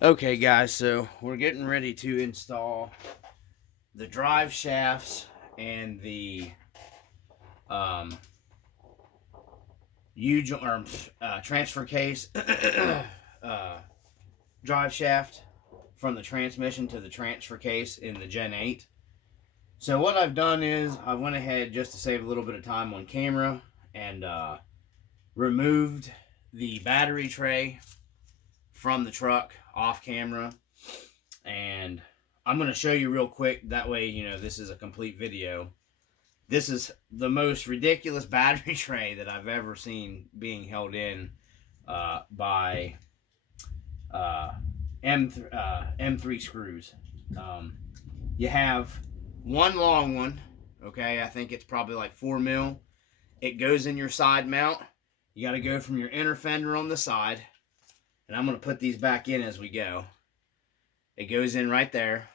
Okay guys, so we're getting ready to install the drive shafts and the transfer case drive shaft from the transmission to the transfer case in the Gen 8. So what I've done is I went ahead, just to save a little bit of time on camera, and removed the battery tray from the truck off camera, and I'm going to show you real quick, that way you know this is a complete video. This is the most ridiculous battery tray that I've ever seen being held in by M3 screws. You have one long one, okay, I think it's probably like 4 mil. It goes in your side mount. You got to go from your inner fender on the side, and I'm going to put these back in as we go. It goes in right there.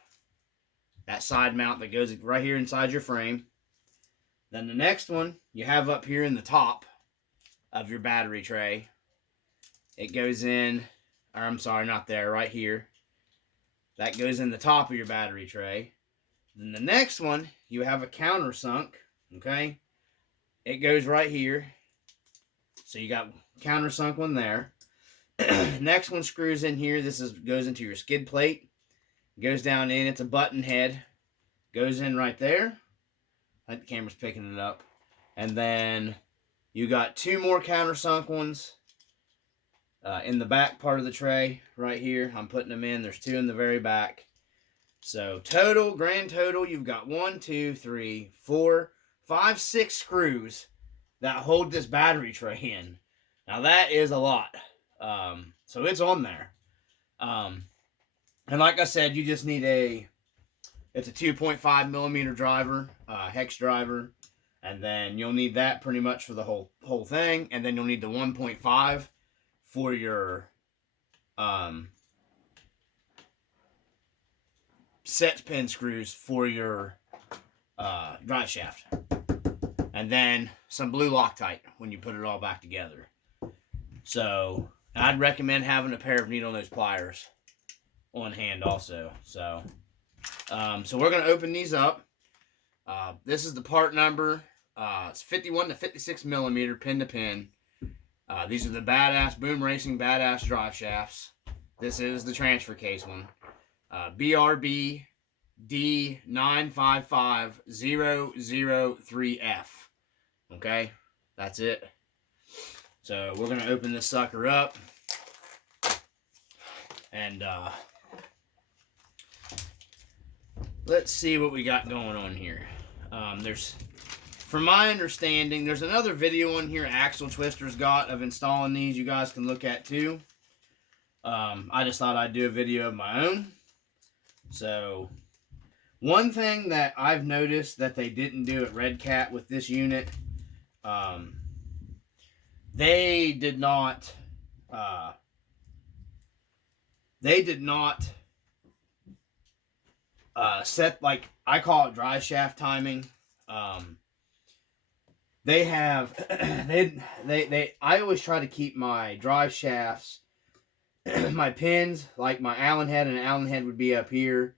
That side mount that goes right here inside your frame. Then the next one you have up here in the top of your battery tray. It goes in, or I'm sorry, not there, right here. That goes in the top of your battery tray. Then the next one, you have a countersunk, okay? It goes right here. So you got countersunk one there. Next one screws in here. This goes into your skid plate. Goes down in. It's a button head. Goes in right there. I think the camera's picking it up. And then you got two more countersunk ones in the back part of the tray right here. I'm putting them in. There's two in the very back. So grand total, you've got 1, 2, 3, 4, 5, 6 screws that hold this battery tray in. Now that is a lot. So it's on there. And like I said, you just need it's a 2.5 millimeter driver, hex driver, and then you'll need that pretty much for the whole thing, and then you'll need the 1.5 for your set pin screws for your drive shaft, and then some blue Loctite when you put it all back together. So I'd recommend having a pair of needle nose pliers on hand also. So we're going to open these up. This is the part number. It's 51 to 56 millimeter pin to pin. These are the Boomracing Badass drive shafts. This is the transfer case one. BRB D955003F. Okay, that's it. So we're going to open this sucker up. And let's see what we got going on here. From my understanding, there's another video on here Axle Twister's got of installing these. You guys can look at too. I just thought I'd do a video of my own. So one thing that I've noticed that they didn't do at Red Cat with this unit, they did not set, like, I call it drive shaft timing. They have I always try to keep my drive shafts, my pins, like my Allen head, and an Allen head would be up here.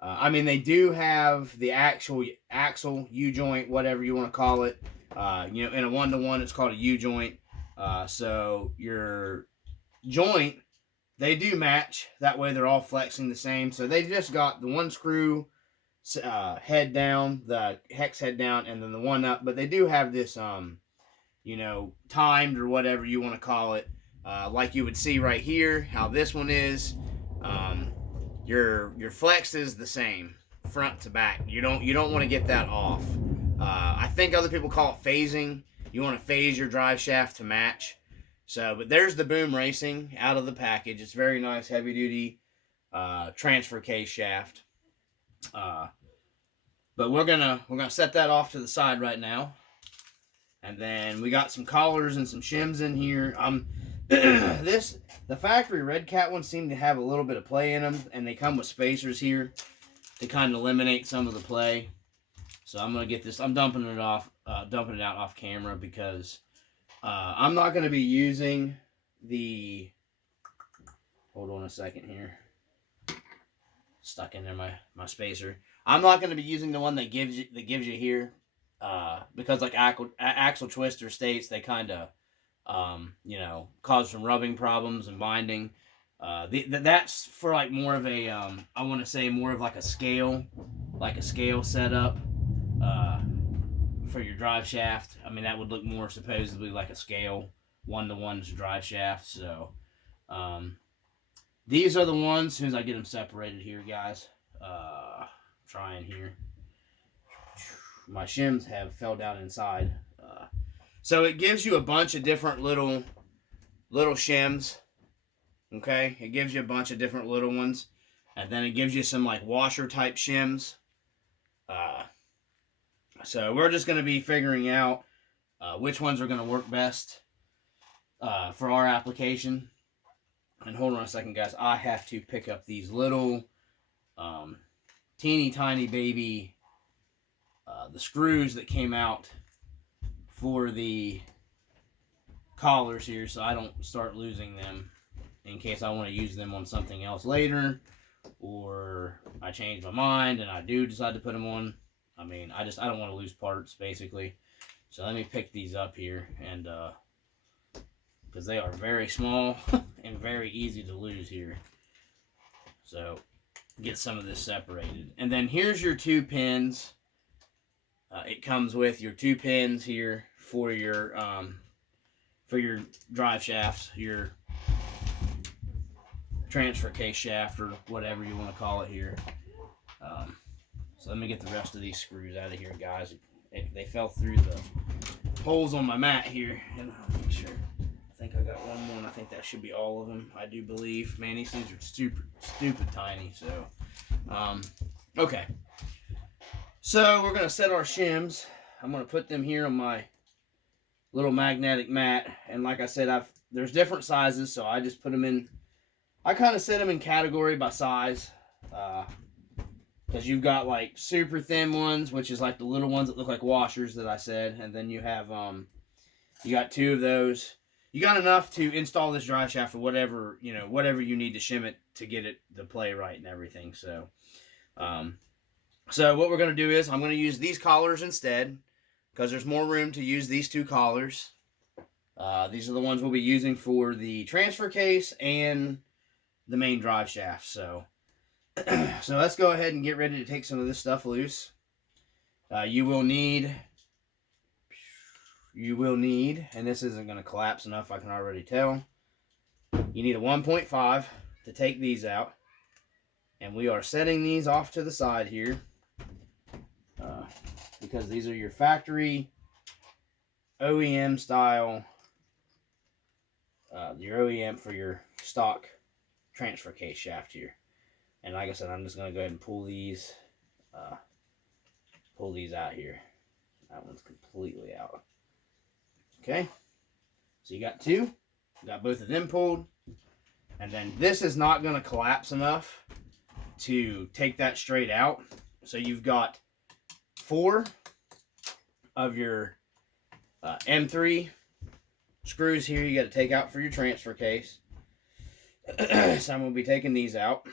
I mean, they do have the actual axle U-joint, whatever you want to call it. You know, in a 1-to-1, it's called a U-joint. So your joint, they do match. That way they're all flexing the same. So they've just got the one screw head down, the hex head down, and then the one up. But they do have this, you know, timed, or whatever you want to call it. Like you would see right here, how this one is. Your flex is the same, front to back. You don't want to get that off. I think other people call it phasing. You want to phase your drive shaft to match. So, but there's the Boomracing out of the package. It's very nice, heavy duty transfer case shaft. But we're gonna set that off to the side right now, and then we got some collars and some shims in here. The factory Red Cat ones seem to have a little bit of play in them, and they come with spacers here to kind of eliminate some of the play. So I'm gonna get this. I'm dumping it out off camera because I'm not gonna be using the. Hold on a second here. stuck in there, my spacer. I'm not going to be using the one that gives you here, because like axle twister states, they kind of you know, cause some rubbing problems and binding. That's for like more of a I want to say more of like a scale setup for your drive shaft. I mean, that would look more supposedly like a scale 1-to-1's drive shaft. So these are the ones. As soon as I get them separated here, guys, trying here. My shims have fell down inside. So it gives you a bunch of different little shims. Okay, it gives you a bunch of different little ones, and then it gives you some like washer type shims. So we're just going to be figuring out which ones are going to work best for our application. And hold on a second, guys. I have to pick up these little teeny tiny baby the screws that came out for the collars here, so I don't start losing them in case I want to use them on something else later, or I change my mind and I do decide to put them on. I mean, I don't want to lose parts, basically. So let me pick these up here, and because they are very small and very easy to lose here. So get some of this separated. And then here's your 2 pins. It comes with your 2 pins here for your drive shafts, your transfer case shaft, or whatever you want to call it here. So let me get the rest of these screws out of here, guys. They fell through the holes on my mat here, and I'll make sure. I think I got one more, and I think that should be all of them. I do believe. Man, these things are stupid tiny. So, okay. So we're gonna set our shims. I'm gonna put them here on my little magnetic mat, and like I said, there's different sizes, so I just put them in. I kind of set them in category by size, because you've got like super thin ones, which is like the little ones that look like washers that I said, and then you have you got 2 of those. You got enough to install this drive shaft for whatever you need to shim it to get it to play right and everything. So, so what we're gonna do is I'm gonna use these collars instead, because there's more room to use these 2 collars. These are the ones we'll be using for the transfer case and the main drive shaft. So, so let's go ahead and get ready to take some of this stuff loose. You will need, and this isn't going to collapse enough, I can already tell. You need a 1.5 to take these out. And we are setting these off to the side here, because these are your factory OEM style, your OEM for your stock transfer case shaft here. And like I said, I'm just going to go ahead and pull these out here. That one's completely out. Okay, so you got 2. You got both of them pulled. And then this is not going to collapse enough to take that straight out. So you've got 4 of your M3 screws here you got to take out for your transfer case. So I'm going to be taking these out.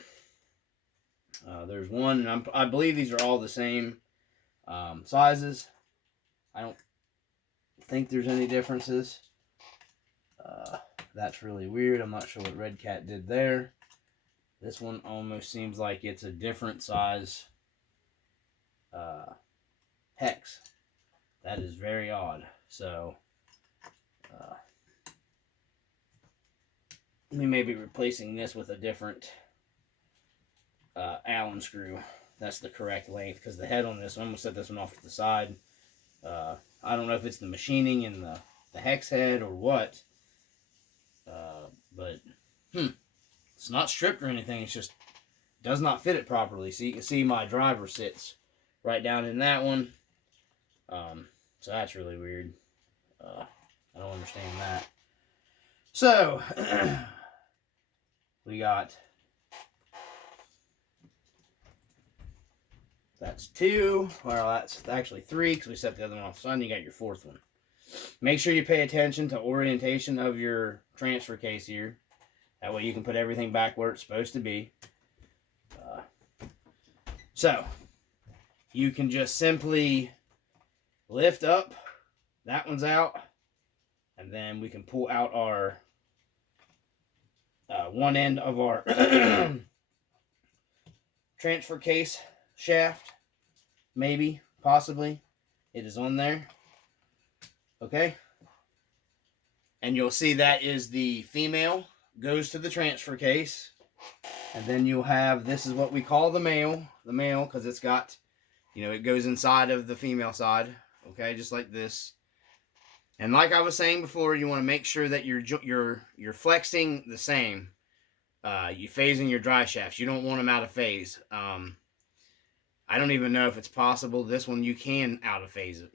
There's one, and I believe these are all the same sizes. I don't think there's any differences. That's really weird. I'm not sure what Red Cat did there. This one almost seems like it's a different size hex. That is very odd. So we may be replacing this with a different Allen screw. That's the correct length, because the head on this one, I'm going to set this one off to the side. I don't know if it's the machining in the hex head or what, but it's not stripped or anything. It's just does not fit it properly. So you can see my driver sits right down in that one. So that's really weird. I don't understand that. So we got, that's 2. Well, that's actually 3, because we set the other one off. So then you got your 4th one. Make sure you pay attention to orientation of your transfer case here. That way you can put everything back where it's supposed to be. So you can just simply lift up, that one's out, and then we can pull out our one end of our transfer case shaft. Maybe, possibly, it is on there. Okay, and you'll see that is the female, goes to the transfer case. And then you'll have, this is what we call the male, because it's got, you know, it goes inside of the female side, okay, just like this. And like I was saying before, you want to make sure that you're flexing the same. You phasing your drive shafts. You don't want them out of phase. I don't even know if it's possible. This one you can out of phase it.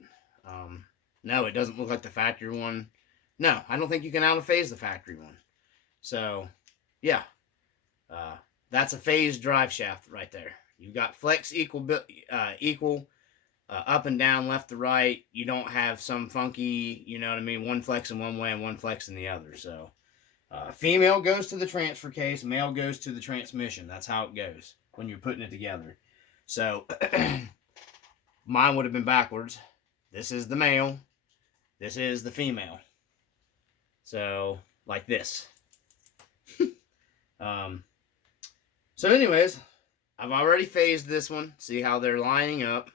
No, it doesn't look like the factory one. No, I don't think you can out of phase the factory one. So, yeah. That's a phased drive shaft right there. You've got flex equal up and down, left to right. You don't have some funky, you know what I mean, one flex in one way and one flex in the other. So female goes to the transfer case, male goes to the transmission. That's how it goes when you're putting it together. So mine would have been backwards. This is the male, this is the female. So like this. So anyways, I've already phased this one. See how they're lining up.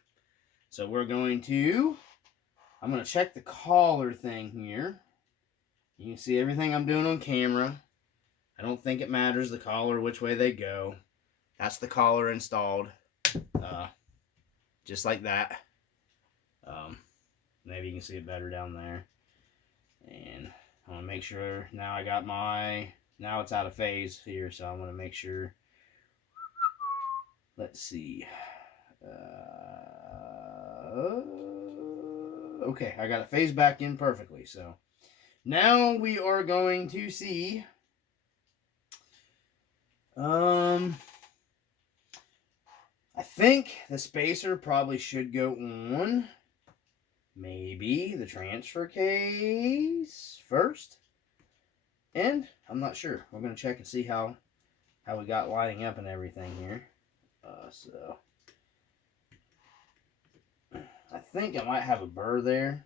So I'm going to check the collar thing here. You can see everything I'm doing on camera. I don't think it matters, the collar, which way they go. That's the collar installed. Just like that. Maybe you can see it better down there. And I want to make sure, now I got now it's out of phase here, so I'm going to make sure. Let's see. Okay, I got it phased back in perfectly. So now we are going to see. I think the spacer probably should go on. Maybe the transfer case first. And I'm not sure. We're going to check and see how we got lining up and everything here. So I think I might have a burr there.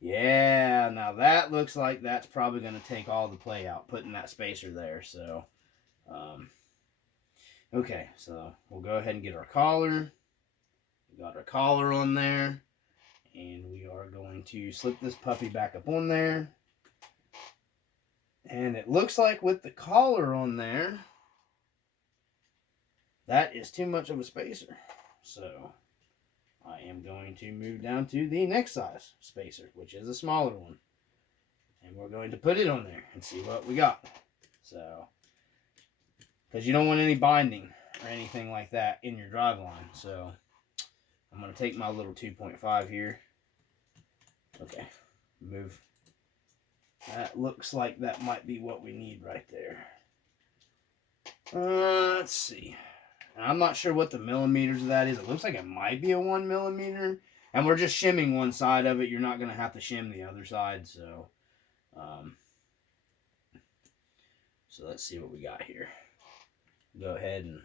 Yeah, now that looks like that's probably going to take all the play out, putting that spacer there. So, okay, so we'll go ahead and get our collar. We got our collar on there. And we are going to slip this puppy back up on there. And it looks like with the collar on there, that is too much of a spacer. So I am going to move down to the next size spacer, which is a smaller one. And we're going to put it on there and see what we got. So, because you don't want any binding or anything like that in your drive line. So I'm going to take my little 2.5 here. Okay, move. That looks like that might be what we need right there. Let's see. I'm not sure what the millimeters of that is. It looks like it might be a 1 millimeter. And we're just shimming one side of it. You're not going to have to shim the other side. So, so let's see what we got here. Go ahead and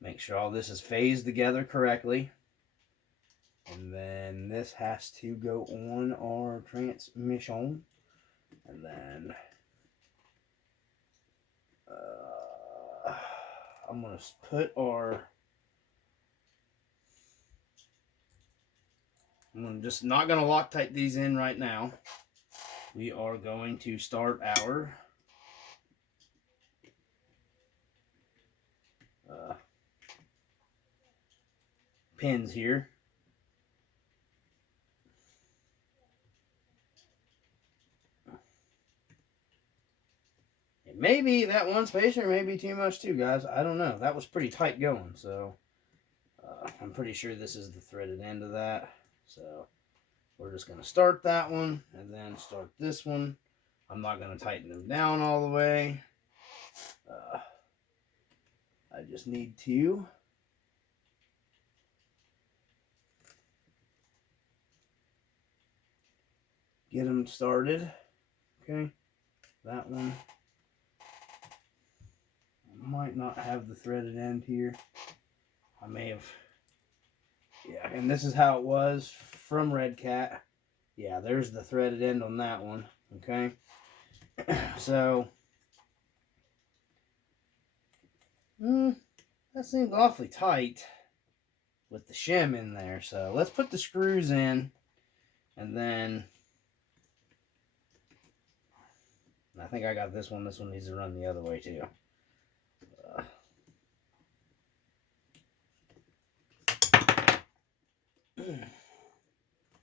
make sure all this is phased together correctly. And then this has to go on our transmission. And then I'm going to put I'm just not going to Loctite these in right now. We are going to start our pins here. Maybe that one spacer may be too much too, guys. I don't know. That was pretty tight going, so I'm pretty sure this is the threaded end of that. So we're just going to start that one and then start this one. I'm not going to tighten them down all the way. I just need to get them started. Okay, that one. Might not have the threaded end here. I may have, yeah, and this is how it was from Red Cat. Yeah, there's the threaded end on that one, okay? So, that seems awfully tight with the shim in there. So let's put the screws in, and then I think I got this one. This one needs to run the other way too.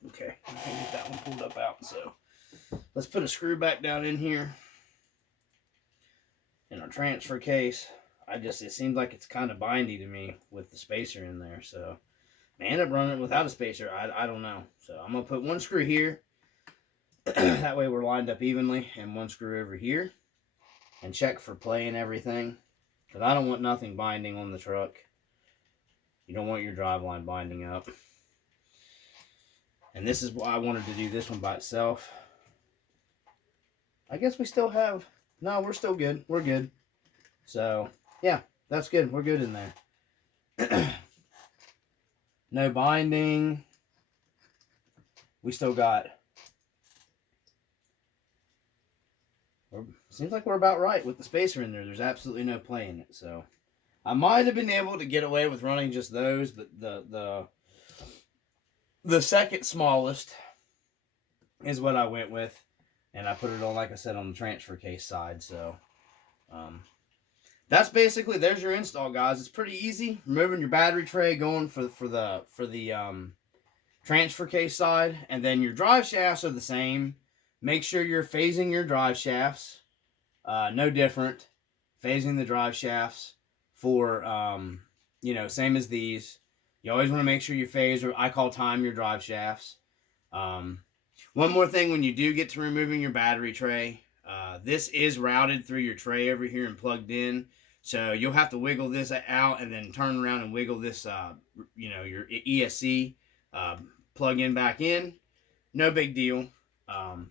Okay, I can get that one pulled up out. So let's put a screw back down in here in our transfer case. It seems like it's kind of bindy to me with the spacer in there. So I may end up running it without a spacer. I don't know. So I'm going to put one screw here. That way we're lined up evenly, and one screw over here, and check for play and everything, because I don't want nothing binding on the truck. You don't want your driveline binding up. And this is why I wanted to do this one by itself. I guess we still have, no, we're still good. We're good. So yeah, that's good. We're good in there. No binding. We still got, seems like we're about right with the spacer in there. There's absolutely no play in it. So I might have been able to get away with running just those, but the second smallest is what I went with, and I put it on, like I said, on the transfer case side. So that's basically, there's your install, guys. It's pretty easy. Removing your battery tray, going for the transfer case side, and then your drive shafts are the same. Make sure you're phasing your drive shafts. No different. Phasing the drive shafts for, same as these. You always want to make sure you phase, or I call time, your drive shafts. One more thing, when you do get to removing your battery tray, this is routed through your tray over here and plugged in. So you'll have to wiggle this out and then turn around and wiggle this, your ESC plug in back in. No big deal.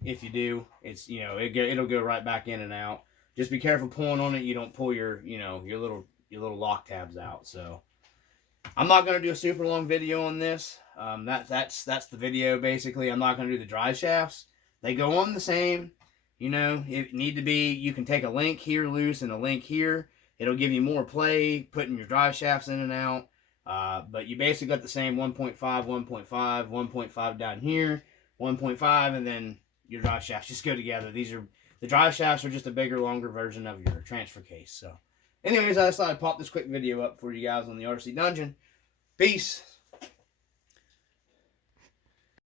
If you do, it's, it'll go right back in and out. Just be careful pulling on it. You don't pull your little lock tabs out. So I'm not going to do a super long video on this. That's the video basically. I'm not going to do the drive shafts. They go on the same. If need to be, you can take a link here loose and a link here. It'll give you more play putting your drive shafts in and out. But you basically got the same 1.5, 1.5, 1.5 down here, 1.5, and then your drive shafts just go together. The drive shafts are just a bigger, longer version of your transfer case. So anyways, I just thought I'd pop this quick video up for you guys on the RC Dungeon. Peace.